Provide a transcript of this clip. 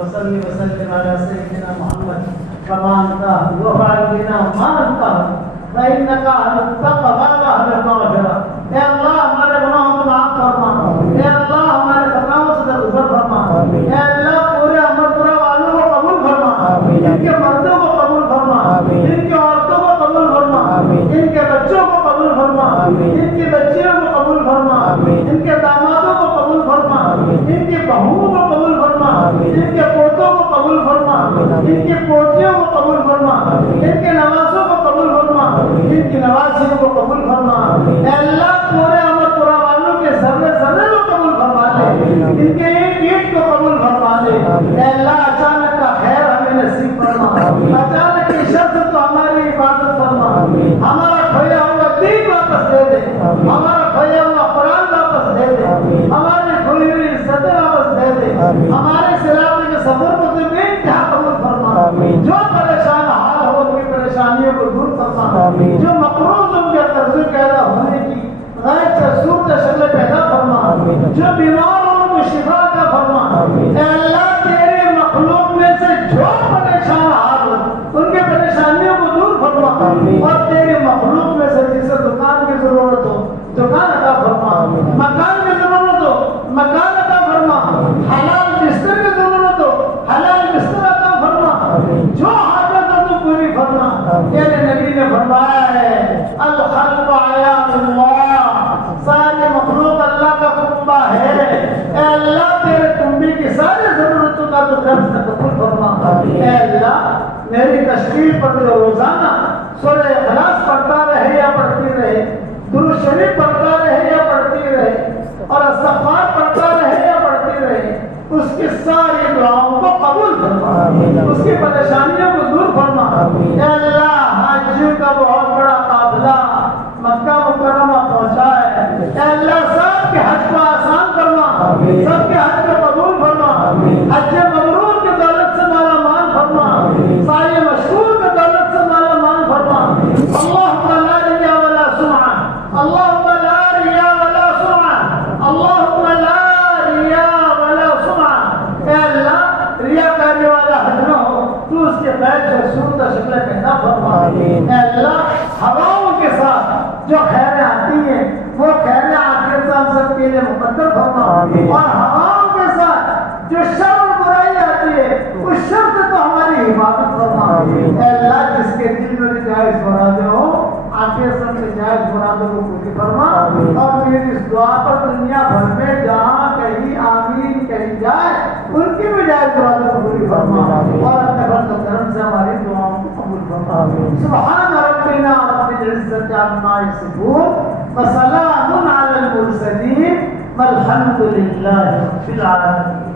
وصلی وسلم علی سیدنا محمد كما أنت وفعل بنا ما أنت فإنك أهل التقوى وأهل المغفرة. اے اللہ ہمارے گناہوں کو معاف فرما. اے اللہ ہمارے خطاؤں سے درگزر فرما. اے اللہ پورے احمد پورہ والوں کو قبول فرما. ان کے مردوں کو قبول فرما. ان کی عورتوں کو قبول فرما. ان کے بچوں کو قبول فرما. ان کی بچیوں کو قبول فرما. ان کے دامادوں کو قبول فرما. ان کی بہوؤں کو قبول فرما. ان کے پوتوں کو قبول فرما. ان کی پوتیوں کو قبول فرما. ان کے نوازوں کو قبول فرما. ان کی نوازیوں کو قبول فرما. اے اللہ پورے عمر پورا والوں کے ذرے ذرے کو قبول فرما لے. ان کے ایک ایک کو قبول فرما لے. اے اللہ اچانک کا خیر ہمیں نصیب فرما. اچانک کی شر سے تو ہماری حفاظت فرما. ہمارا کھویا ہوا دین واپس دے دے. ہمارا کھویا ہوا قرآن واپس دے دے. ہماری کھوئی ہوئی عزتیں واپس دے دے. ہمارے سراغ کے سفر کو تو بے انتہا قبول فرما. جو پریشان حال ہو ان کی پریشانیوں کو دور فرما. جو مقروض ان کے قرضے پیدا ہونے کی غیر صورت شکل پیدا فرما. جو بیمار ہو ان کو شفا کا فرما. اے اللہ تیرے مخلوق میں سے جو پریشان حال ہو ان کے پریشانیوں کو دور فرما. اور تیرے مخلوق میں سے جسے دکان کی ضرورت ہو دکان عطا فرما. مکان کی ضرورت ہو مکان عطا فرما. حلال بستر کی ضرورت ہو حلال بستر عطا فرما. جو حاجت ہو تو پوری فرما. تیرے نبی نے فرمایا ہے الخلق عیان اللہ. ساری مخلوق اللہ کا کنبہ ہے. اے اللہ تیرے کنبے کی ساری ضرورتوں کا تو قرض قبول فرما. اے اللہ میری تشکیل پر جو روزانہ سورہ اخلاص پڑھتا رہے یا پڑھتی رہے, درود شریف پڑھتا رہے یا پڑھتی رہے, اور استغفار پڑھتا رہے یا پڑھتی رہے, اس کی ساری دعاؤں کو قبول فرما. اس کی پریشانیوں کو دور فرما. اے اللہ حاجیوں کا بہت بڑا قافلہ مکہ مکرمہ پہنچا ہے. اے اللہ سب کے حج کو آسان فرما. سب کے حج کو قبول فرما. حج مبرور کی دولت سے مالا مال فرما. ساری مشہور کی دولت سے مالا مال فرما. اللہم لا ریا ولا سمعہ. اللہم لا ریا ولا سمعہ. اللہم لا ریا ولا سمعہ. اے اللہ ریاکاری والا حج نہ ہو, تو اس کے بیچ سے صورت شکل پیدا فرما. اے اللہ ہواؤں کے ساتھ جو خیریں آتی ہیں وہ خیریں آخرت سے ہم سب کے لیے مقدر فرما. اور ہواؤں کے ساتھ جو شر و برائی آتی ہے اس شر سے تو ہماری حفاظت فرما. اے اللہ جس کے دل میں جائز مرادیں ہو آخرت سب سے جائز مرادوں کو پوری فرما. اور میری اس دعا پر دنیا بھر میں جہاں کہیں آمین کہیں جائے ان کی بھی جائز مرادوں کو پوری فرما. اور اپنے فضل و کرم سے ہماری دعاؤں کو قبول فرما. سبحان ربنا رب العزت عما یصفون وسلام علی المرسلین والحمد للہ رب العالمین.